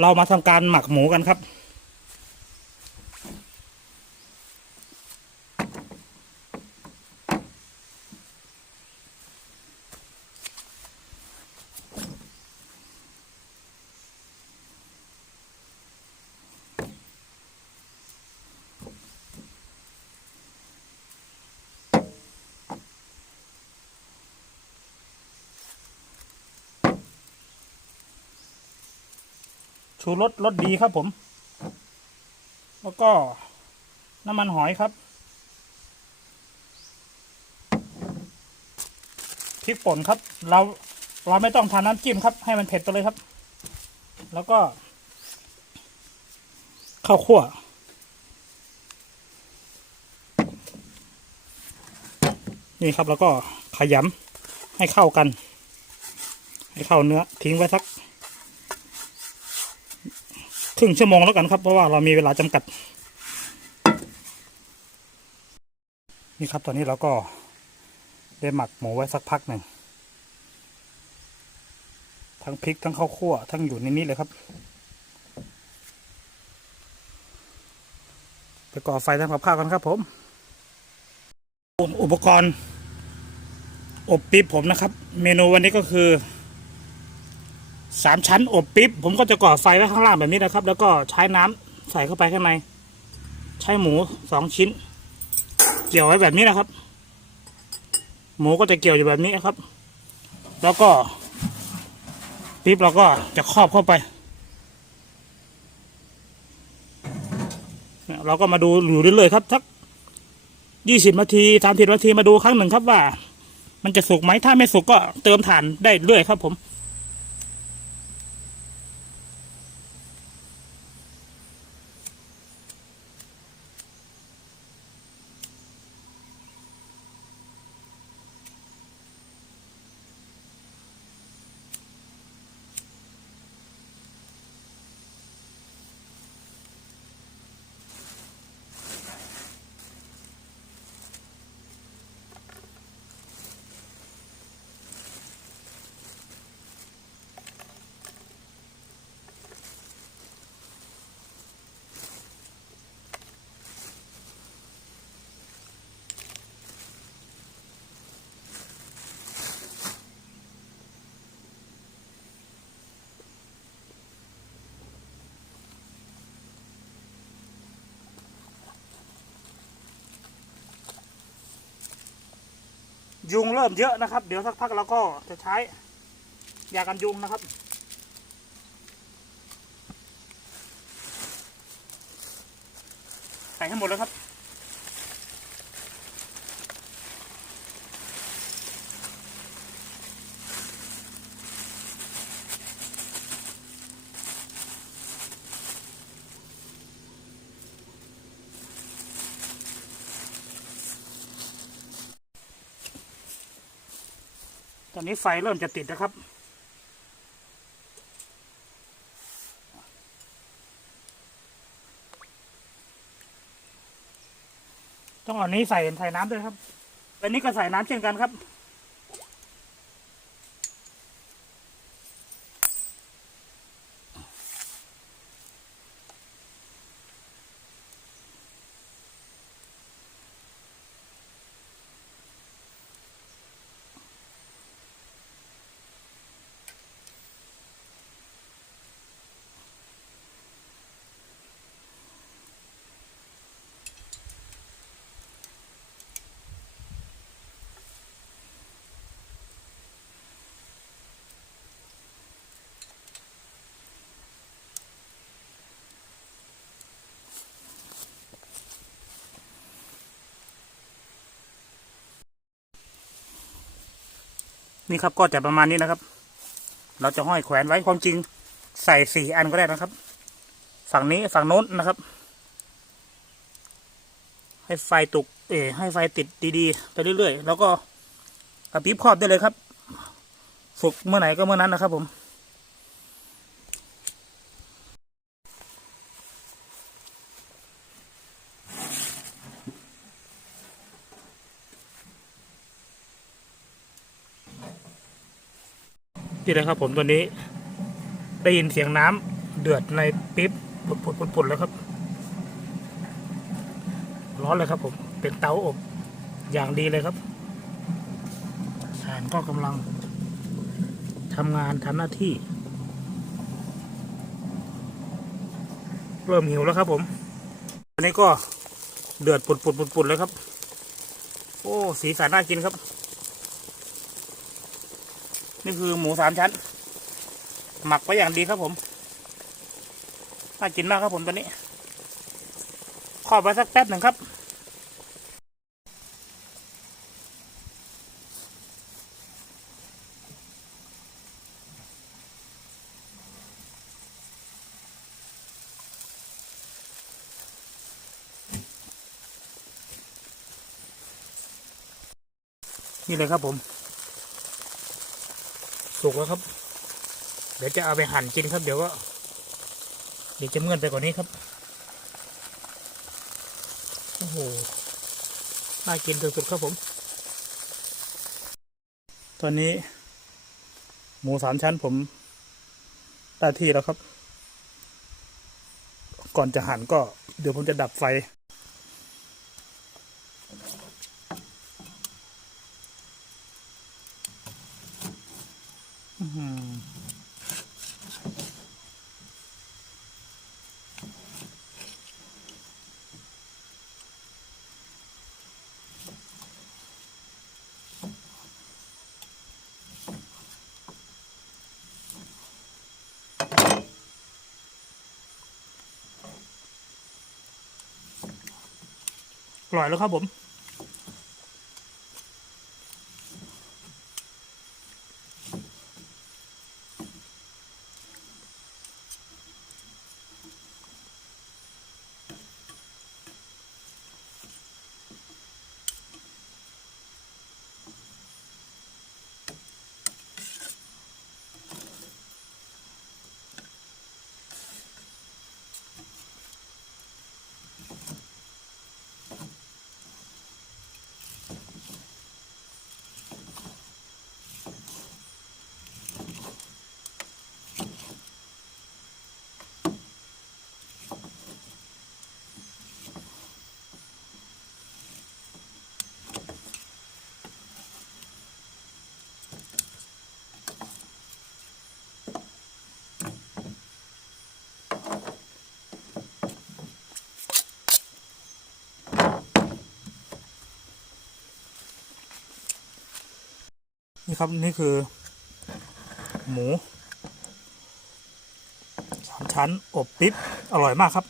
เรามาทำการหมักหมูกันครับ ชูรสรสดีครับผม แล้วก็น้ำมันหอยครับพริกป่นครับ เราเราไม่ต้องทานน้ำจิ้มครับ ให้มันเผ็ดไปเลยครับ แล้วก็ข้าวคั่วนี่ครับแล้วก็ขยำให้เข้ากัน ให้เข้าเนื้อทิ้งไว้สัก รึ่งชั่วโมงแล้วกันครับ เพราะว่าเรามีเวลาจำกัด นี่ครับตอนนี้เราก็ได้หมักหมูไว้สักพักหนึ่งทั้งพริกทั้งข้าวคั่วทั้งอยู่ในนี้เลยครับ ไปก่อไฟทำกับข้าวกันครับผม อุปกรณ์ อบปิ๊บผมนะครับ เมนูวันนี้ก็คือ สามชั้นอบปิ๊บผมก็จะก่อไฟไว้ข้างล่างแบบนี้นะครับ แล้วก็ใช้น้ำใส่เข้าไปข้างใน ใช้หมูสองชิ้น เกี่ยวไว้แบบนี้นะครับ หมูก็จะเกี่ยวอยู่แบบนี้ครับ แล้วก็ปิ๊บเราก็จะครอบเข้าไปเราก็มาดูอยู่เรื่อยๆครับสักยี่สิบนาทีสามสิบนาทีมาดูครั้งหนึ่งครับว่า มันจะสุกไหมถ้าไม่สุกก็เติมถ่านได้เรื่อยครับผม ยุงเริ่มเยอะนะครับ เดี๋ยวสักพักเราก็จะใช้ยากันยุงนะครับ ใส่ให้หมดเลยครับ ตอนนี้ไฟเริ่มจะติดนะครับ ต้องเอานี้ใส่ใส่น้ำด้วยครับอันนี้ก็ใส่น้ำเช่นกันครับ นี่ครับก็จะประมาณนี้นะครับ เราจะห้อยแขวนไว้ความจริงใส่สี่อันก็ได้นะครับ ฝั่งนี้ฝั่งโน้นนะครับ ให้ไฟตกเอให้ไฟติดดีๆไปเรื่อยๆ แล้วก็กระพริบครอบได้เลยครับ ฝึกเมื่อไหร่ก็เมื่อนั้นนะครับผม นี่เลยครับผมตัวนี้ ได้ยินเสียงน้เดือดในปิ๊บปุดๆๆๆเลยครับ ร้อนเลยครับผม เป็นเตาอบอย่างดีเลยครับถ่านก็กำลังทำงานทำหน้าที่ เริ่มหิวแล้วครับผม อันนี้ก็เดือดปุดปุดปุดปุดเลยครับ โอ้ สีสันน่ากินครับ นี่คือหมูสามชั้น หมักไว้อย่างดีครับผมน่ากินมากครับผมตอนนี้ขอบไว้สักแป๊บหนึ่งครับนี่เลยครับผม สุกแล้วครับ เดี๋ยวจะเอาไปหั่นกินครับ เดี๋ยวก็ เดี๋ยวจะเมื่อนไปกว่านี้ครับ โอ้โห น่ากินสุดๆครับผม ตอนนี้ หมูสามชั้นผมได้ที่แล้วครับ ก่อนจะหั่นก็เดี๋ยวผมจะดับไฟ ร่อยแล้วครับผม นี่ครับนี่คือ หมูสามชั้น อบปิ๊บ อร่อยมากครับ